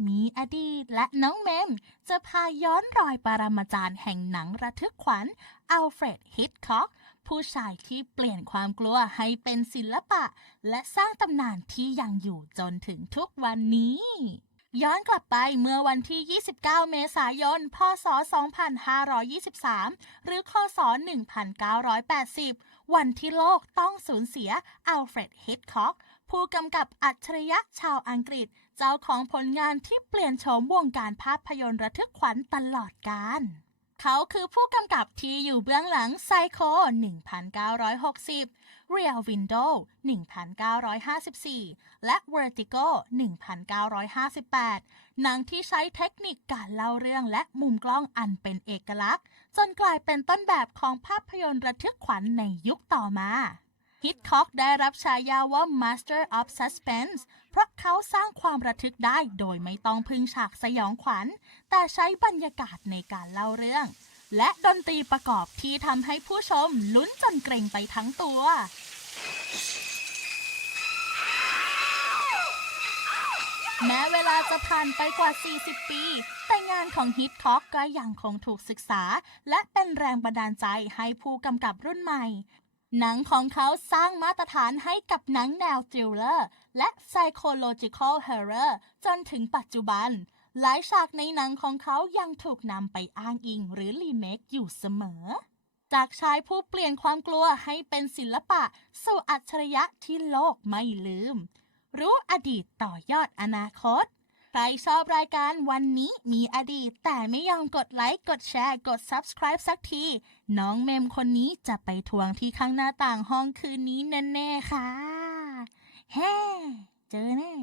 วันนี้มีอดีตและน้องเมม จะพาย้อนรอยปรมาจารย์แห่งหนังระทึกขวัญอัลเฟรดฮิตคอกผู้ชายที่เปลี่ยนความกลัวให้เป็นศิลปะ และสร้างตำนานที่ยังอยู่จนถึงทุกวันนี้ ย้อนกลับไปเมื่อวันที่ 29 เมษายน พศ 2523 หรือ คศ 1980 วันที่โลกต้องสูญเสียอัลเฟรด ฮิตคอก ผู้กำกับอัจฉริยะชาวอังกฤษ เจ้าของผลงานที่เปลี่ยนโฉมวงการภาพยนตร์ระทึกขวัญตลอดกาล เขาคือผู้กำกับที่อยู่เบื้องหลังไซโค1960 Rear Window 1954 และ Vertigo 1958 หนังที่ใช้เทคนิคการเล่าเรื่องและมุมกล้องอันเป็นเอกลักษณ์ จนกลายเป็นต้นแบบของภาพยนตร์ระทึกขวัญในยุคต่อมา ฮิตคอกได้รับฉายาว่า Master of Suspense เพราะเขาสร้างความระทึกได้โดยไม่ต้องพึ่งฉากสยองขวัญ แต่ใช้บรรยากาศในการเล่าเรื่อง และดนตรีประกอบที่ทำให้ผู้ชมลุ้นจนเกรงไปทั้งตัว แม้เวลาจะผ่านไปกว่า 40 ปี แต่งานของฮิตคอกก็ยังคงถูกศึกษา และเป็นแรงบันดาลใจให้ผู้กำกับรุ่นใหม่ หนังของเขาสร้างมาตรฐานให้กับหนังแนวทริลเลอร์ และ psychological horror จนถึงปัจจุบัน หลายฉากในหนังของเขายังถูกนำไปอ้างอิงหรือรีเมคอยู่เสมอ จากชายผู้เปลี่ยนความกลัวให้เป็นศิลปะ สู่อัจฉริยะที่โลกไม่ลืม รู้อดีตต่อยอดอนาคต ใครชอบรายการวันนี้มีอดีต แต่ไม่ยอมกดไลค์ กดแชร์ กด subscribe สักที น้องเมมคนนี้จะไปทวงที่ข้างหน้าต่างห้องคืนนี้แน่ๆค่ะเฮ้เจอแน่